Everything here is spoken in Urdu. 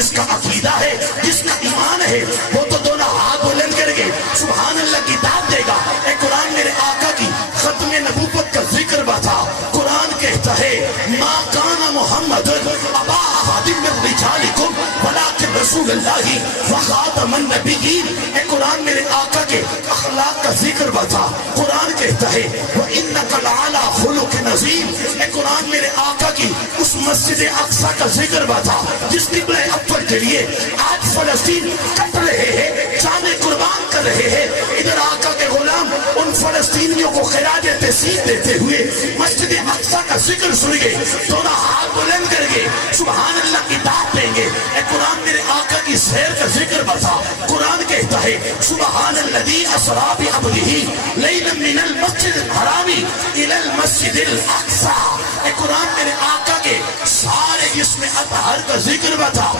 جس کا عقیدہ ہے، جس کا ایمان ہے، وہ تو دونوں ہاتھ بلند کر کے سبحان اللہ کی داد دے گا۔ اے قرآن میرے آقا کی ختم نبوت کا ذکر بتا۔ قرآن کہتا ہے ما کان محمد ابا احد من رجالکم ولکن رسول اللہ وخاتم النبیین۔ اے قرآن میرے آقا کے اخلاق کا ذکر بتا۔ قرآن کہتا ہے وانک لعلی خلق عظیم۔ اے قرآن میرے آقا کی اس مسجد اقصی کا ذکر بتا جس قبلہ اول کے لیے آج فلسطین کٹ رہے ہیں، جانیں قربان کر رہے ہیں۔ ادھر آقا کے غلام ان فلسطینیوں کو خراج تحسین دیتے ہوئے مسجد اقصی کا ذکر سن گے، دونوں ہاتھ بلند کر کے سبحان اللہ کی داد دیں گے۔ اے قرآن میرے آقا کی سیر کا ذکر بتا۔ قرآن کہتا ہے سبحان الذی اسری بعبدہ لیلا من المسجد الحرام الی المسجد الاقصی۔ اے قرآن میرے آقا کے سارے جسم اطہر کا ذکر بتا۔